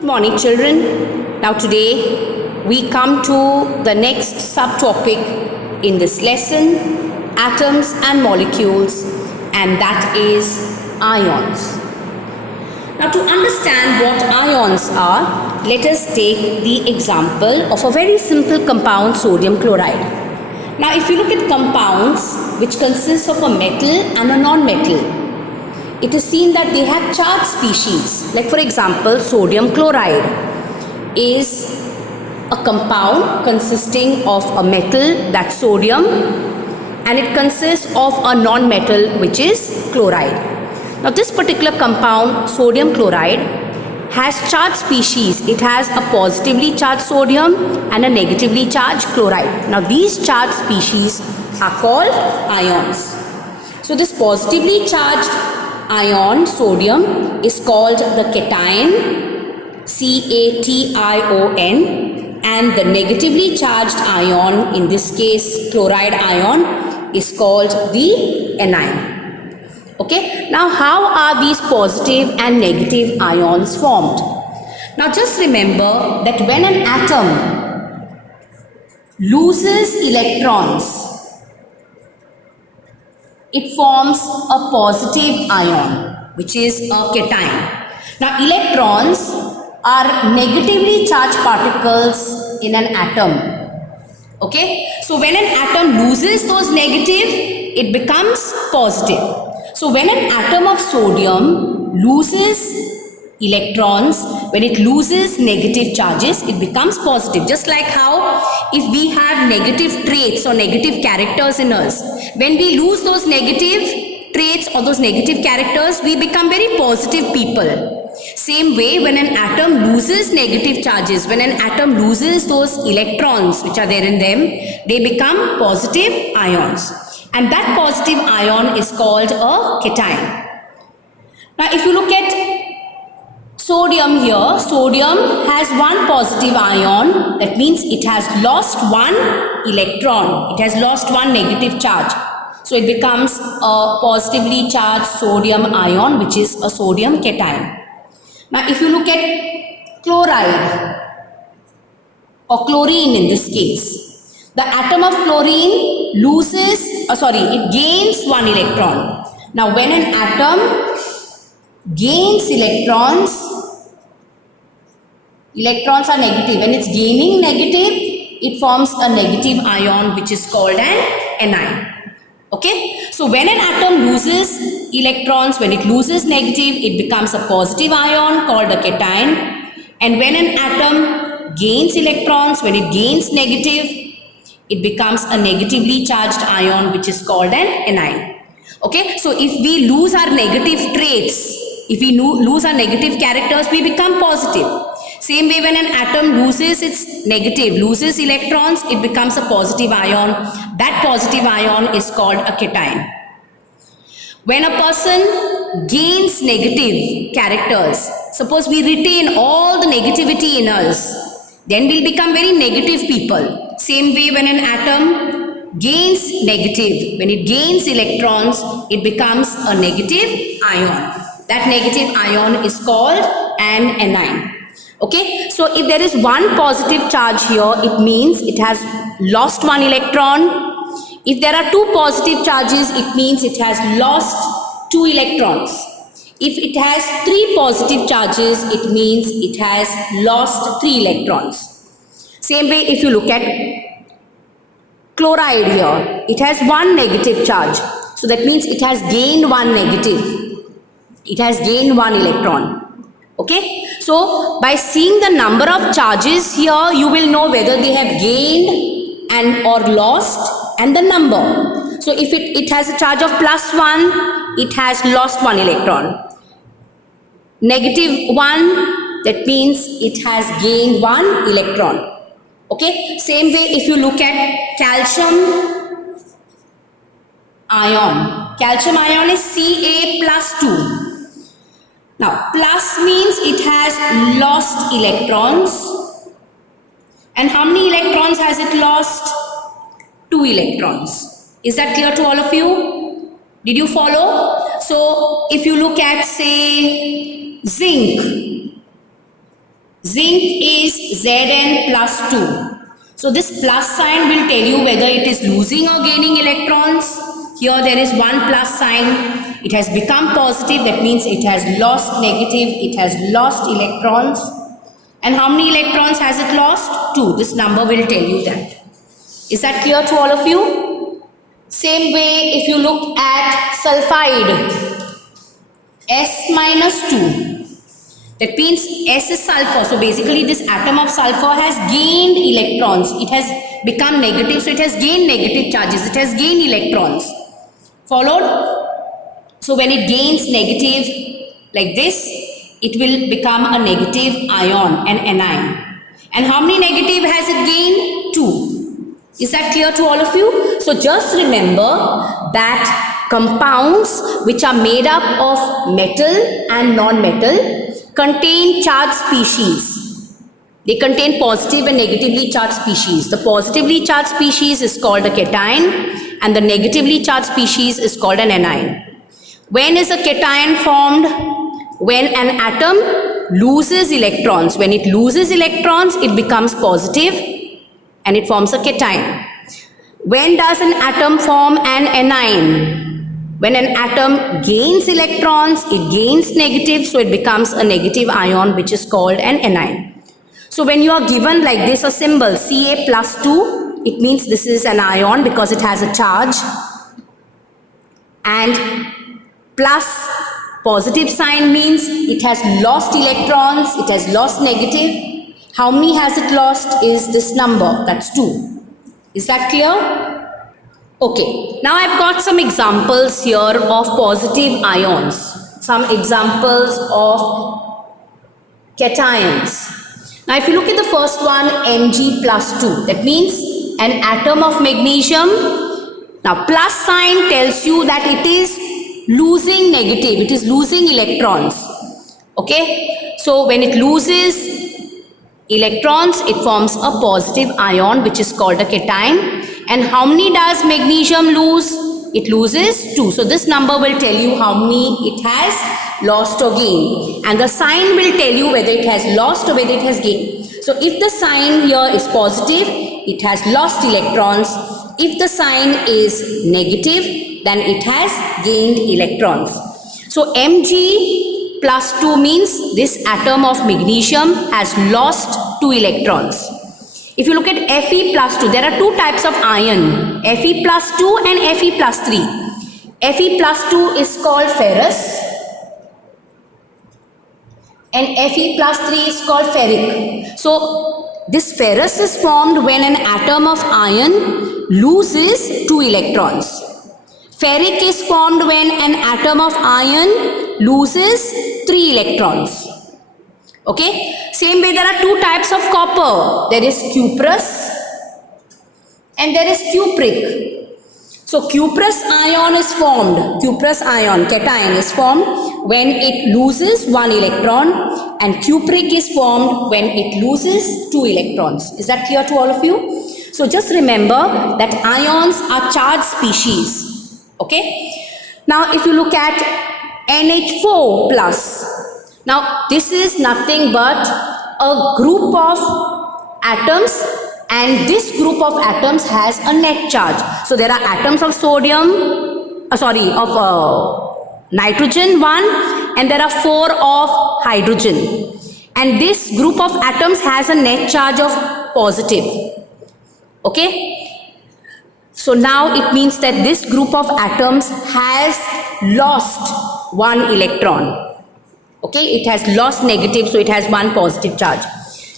Good morning, children. Now today we come to the next subtopic in this lesson, atoms and molecules, and that is ions. Now to understand what ions are, let us take the example of a very simple compound, sodium chloride. Now if you look at compounds which consist of a metal and a non-metal, it is seen that they have charged species. Like for example, sodium chloride is a compound consisting of a metal, that's sodium, and it consists of a non-metal, which is chloride. Now this particular compound, sodium chloride, has charged species. It has a positively charged sodium and a negatively charged chloride. Now these charged species are called ions. So this positively charged ion, sodium, is called the cation, C-A-T-I-O-N, and the negatively charged ion, in this case chloride ion, is called the anion. Okay, now how are these positive and negative ions formed? Now just remember that when an atom loses electrons, it forms a positive ion, which is a cation. Now electrons are negatively charged particles in an atom. Okay, so when an atom loses those negative, it becomes positive. So when an atom of sodium loses electrons, when it loses negative charges, it becomes positive. Just like how if we have negative traits or negative characters in us, when we lose those negative traits or those negative characters, we become very positive people. Same way, when an atom loses negative charges, when an atom loses those electrons which are there in them, they become positive ions. And that positive ion is called a cation. Now if you look at sodium here, sodium has one positive ion, that means it has lost one electron, it has lost one negative charge. So it becomes a positively charged sodium ion, which is a sodium cation. Now if you look at chloride or chlorine in this case, the atom of chlorine it gains one electron. Now when an atom gains electrons are negative. When it's gaining negative, it forms a negative ion, which is called an anion. Okay, so when an atom loses electrons, when it loses negative, it becomes a positive ion called a cation. And when an atom gains electrons, when it gains negative, it becomes a negatively charged ion, which is called an anion. Okay, so if we lose our negative traits, if we lose our negative characters, we become positive. Same way, when an atom loses its negative, loses electrons, it becomes a positive ion. That positive ion is called a cation. When a person gains negative characters, suppose we retain all the negativity in us, then we'll become very negative people. Same way, when an atom gains negative, when it gains electrons, it becomes a negative ion. That negative ion is called an anion. Okay, so if there is one positive charge here, it means it has lost one electron. If there are two positive charges, it means it has lost two electrons. If it has three positive charges, it means it has lost three electrons. Same way, if you look at chloride here, it has one negative charge. So that means it has gained one negative. It has gained one electron. Okay, so by seeing the number of charges here, you will know whether they have gained and or lost and the number. So if it has a charge of +1, it has lost one electron. -1, that means it has gained one electron. Okay, same way if you look at calcium ion. Calcium ion is Ca+2. Now, plus means it has lost electrons. And how many electrons has it lost? 2 electrons. Is that clear to all of you? Did you follow? So, if you look at, say, zinc, Zinc is Zn plus 2. So this plus sign will tell you whether it is losing or gaining electrons. Here there is one plus sign. It has become positive. That means it has lost negative. It has lost electrons. And how many electrons has it lost? 2. This number will tell you that. Is that clear to all of you? Same way, if you look at sulfide, S minus 2. That means S is sulfur. So basically this atom of sulfur has gained electrons. It has become negative. So it has gained negative charges. It has gained electrons. Followed? So when it gains negative like this, it will become a negative ion, an anion. And how many negative has it gained? 2. Is that clear to all of you? So just remember that compounds which are made up of metal and non-metal contain charged species. They contain positive and negatively charged species. The positively charged species is called a cation and the negatively charged species is called an anion. When is a cation formed? When an atom loses electrons. When it loses electrons, it becomes positive and it forms a cation. When does an atom form an anion? When an atom gains electrons, it gains negative, so it becomes a negative ion which is called an anion. So when you are given like this a symbol Ca plus 2, it means this is an ion because it has a charge, and plus positive sign means it has lost electrons, it has lost negative. How many has it lost is this number, that's 2. Is that clear? Okay, now I've got some examples here of positive ions, some examples of cations. Now if you look at the first one, Mg plus 2, that means an atom of magnesium. Now plus sign tells you that it is losing negative, it is losing electrons. Okay, so when it loses electrons, it forms a positive ion which is called a cation. And how many does magnesium lose? It loses 2. So this number will tell you how many it has lost or gained. And the sign will tell you whether it has lost or whether it has gained. So if the sign here is positive, it has lost electrons. If the sign is negative, then it has gained electrons. So Mg plus 2 means this atom of magnesium has lost 2 electrons. If you look at Fe plus 2, there are 2 types of ion, Fe plus 2 and Fe plus 3. Fe plus 2 is called ferrous and Fe plus 3 is called ferric. So this ferrous is formed when an atom of iron loses 2 electrons. Ferric is formed when an atom of iron loses 3 electrons. Okay, same way there are 2 types of copper. There is cuprous and there is cupric. So cuprous ion is formed, cuprous ion, cation is formed when it loses 1 electron, and cupric is formed when it loses 2 electrons. Is that clear to all of you? So just remember that ions are charged species. Okay, now if you look at NH4 plus, now this is nothing but a group of atoms, and this group of atoms has a net charge. So there are atoms of nitrogen 1, and there are 4 of hydrogen, and this group of atoms has a net charge of positive. Okay, so now it means that this group of atoms has lost 1 electron. Okay, it has lost negative, so it has 1 positive charge.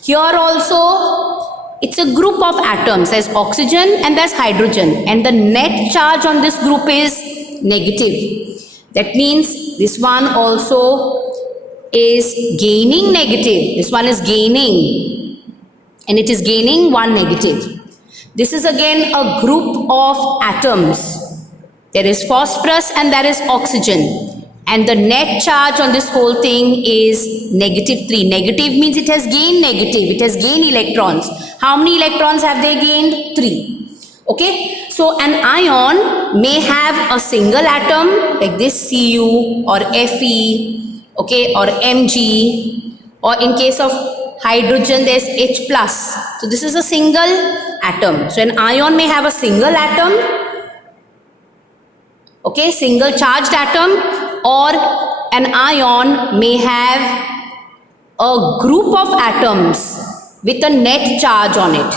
Here also, it's a group of atoms. There's oxygen and there's hydrogen, and the net charge on this group is negative. That means this one also is gaining negative. This one is gaining, and it is gaining 1 negative. This is again a group of atoms. There is phosphorus and there is oxygen. And the net charge on this whole thing is -3. Negative means it has gained negative. It has gained electrons. How many electrons have they gained? 3. Okay. So an ion may have a single atom like this Cu or Fe, okay, or Mg, or in case of hydrogen, there's H plus. So this is a single atom. So an ion may have a single atom, okay, single charged atom, or an ion may have a group of atoms with a net charge on it.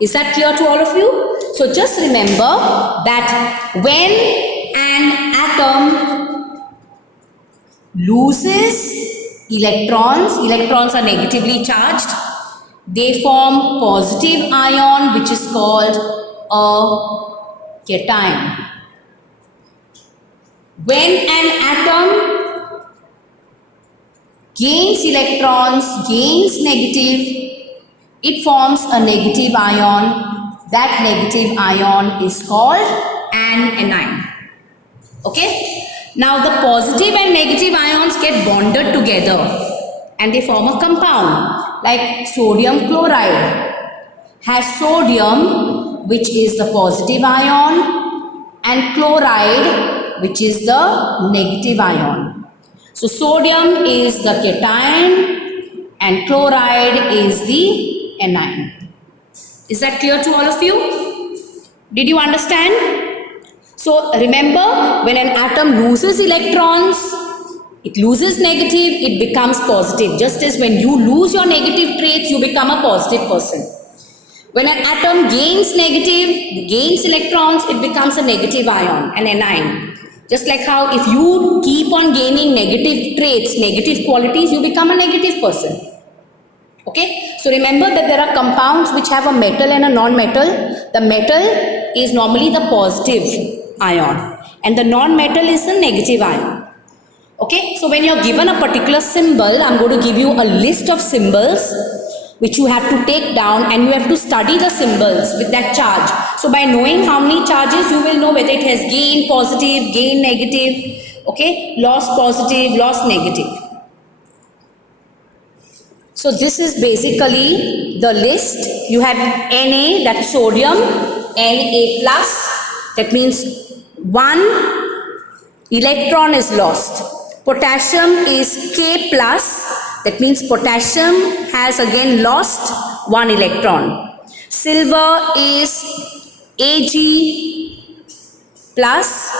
Is that clear to all of you? So just remember that when an atom loses electrons, electrons are negatively charged, they form positive ion which is called a cation. When an atom gains electrons, gains negative, it forms a negative ion. That negative ion is called an anion. Okay? Now the positive and negative ions get bonded together and they form a compound, like sodium chloride has sodium, which is the positive ion, and chloride, which is the negative ion. So sodium is the cation and chloride is the anion. Is that clear to all of you? Did you understand? So remember, when an atom loses electrons, it loses negative, it becomes positive. Just as when you lose your negative traits, you become a positive person. When an atom gains negative, gains electrons, it becomes a negative ion, an anion. Just like how if you keep on gaining negative traits, negative qualities, you become a negative person. Okay? So remember that there are compounds which have a metal and a non-metal. The metal is normally the positive ion and the non-metal is the negative ion. Okay? So when you're given a particular symbol, I'm going to give you a list of symbols which you have to take down and you have to study the symbols with that charge. So by knowing how many charges, you will know whether it has gain positive, gain negative, okay, loss positive, loss negative. So this is basically the list. You have Na, that's sodium, Na plus, that means 1 electron is lost. Potassium is K plus, that means potassium has again lost 1 electron. Silver is Ag plus,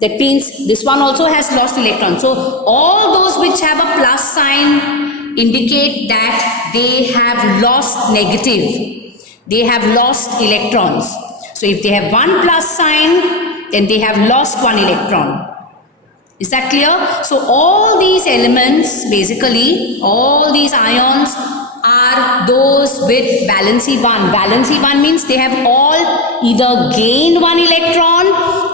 that means this one also has lost electron. So all those which have a plus sign indicate that they have lost negative. They have lost electrons. So if they have 1 plus sign, then they have lost 1 electron. Is that clear? So all these elements, basically, all these ions are those with valency 1. Valency 1 means they have all either gained 1 electron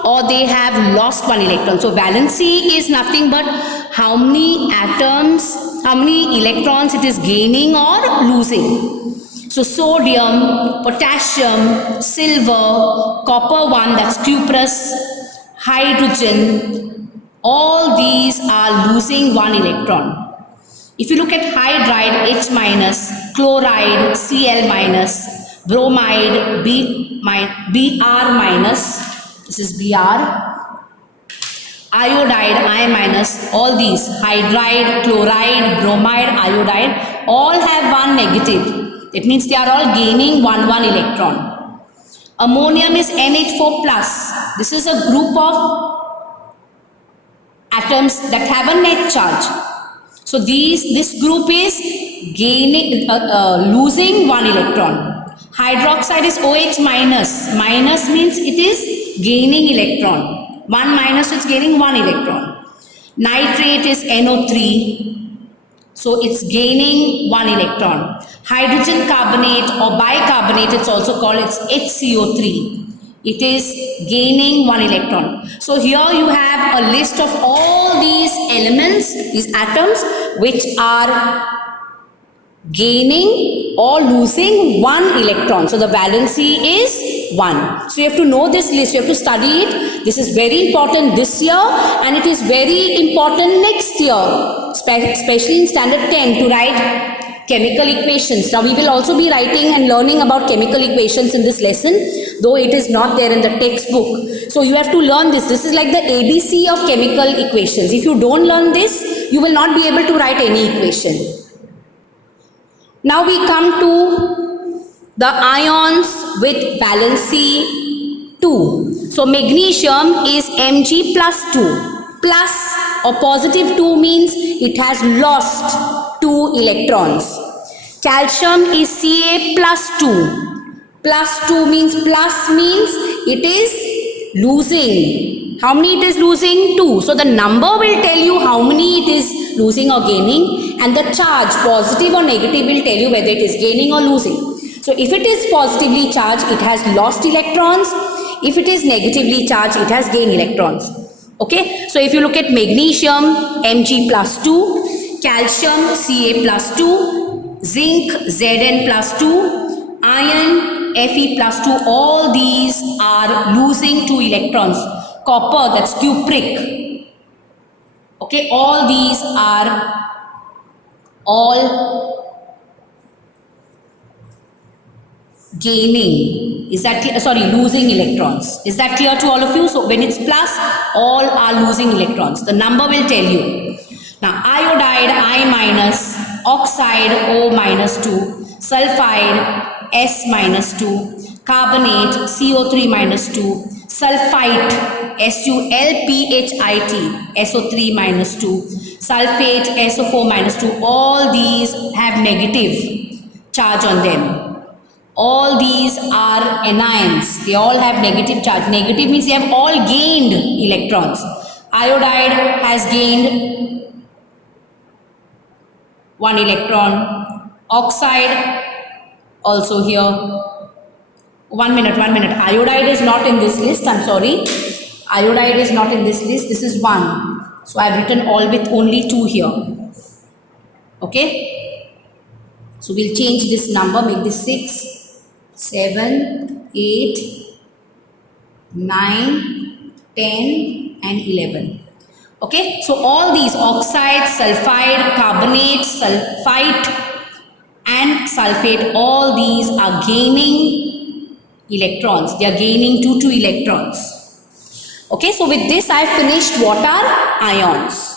or they have lost 1 electron. So valency is nothing but how many atoms, how many electrons it is gaining or losing. So sodium, potassium, silver, copper 1, that's cuprous, hydrogen, all these are losing 1 electron. If you look at hydride, H minus, chloride, Cl minus, bromide, Br minus, this is Br, iodide, I minus, all these, hydride, chloride, bromide, iodide, all have 1 negative. That means they are all gaining 1 electron. Ammonium is NH4 plus. This is a group of atoms that have a net charge. So this group is gaining, losing 1 electron. Hydroxide is OH minus. Minus means it is gaining electron. 1 minus is gaining 1 electron. Nitrate is NO3. So it's gaining 1 electron. Hydrogen carbonate or bicarbonate, it's also called, it's HCO3. It is gaining 1 electron. So here you have a list of all these elements, these atoms, which are gaining or losing 1 electron. So the valency is 1. So you have to know this list, you have to study it. This is very important this year and it is very important next year, especially in standard 10 to write chemical equations. Now we will also be writing and learning about chemical equations in this lesson, though it is not there in the textbook. So you have to learn this. This is like the ABC of chemical equations. If you don't learn this, you will not be able to write any equation. Now we come to the ions with valency 2. So magnesium is Mg plus 2. Plus or positive 2 means it has lost 2 electrons. Calcium is Ca plus 2. Plus 2 means it is losing. How many it is losing? 2. So the number will tell you how many it is losing or gaining, and the charge, positive or negative, will tell you whether it is gaining or losing. So if it is positively charged, it has lost electrons. If it is negatively charged, it has gained electrons. Okay, so if you look at magnesium, Mg plus 2, calcium, Ca plus 2, zinc, Zn plus 2, iron, Fe plus 2, all these are losing 2 electrons. Copper, that's cupric. Okay, all these are all gaining. Is that clear? Sorry, losing electrons. Is that clear to all of you? So when it's plus, all are losing electrons. The number will tell you. Now iodide, I minus, oxide, O minus 2, sulfide, S minus 2, carbonate, CO3 minus 2, sulfite, SuLphite, SO3 minus 2, sulfate, SO4 minus 2. All these have negative charge on them. All these are anions. They all have negative charge. Negative means they have all gained electrons. Iodide has gained 1 electron. Oxide also here. One minute. Iodide is not in this list. I'm sorry. Iodide is not in this list. This is 1. So I've written all with only 2 here. Okay. So we'll change this number. Make this 6. 7, 8, 9, 10 and 11. Okay, so all these oxide, sulfide, carbonate, sulfite and sulfate, all these are gaining electrons. They are gaining 2 electrons. Okay, so with this I have finished what are ions.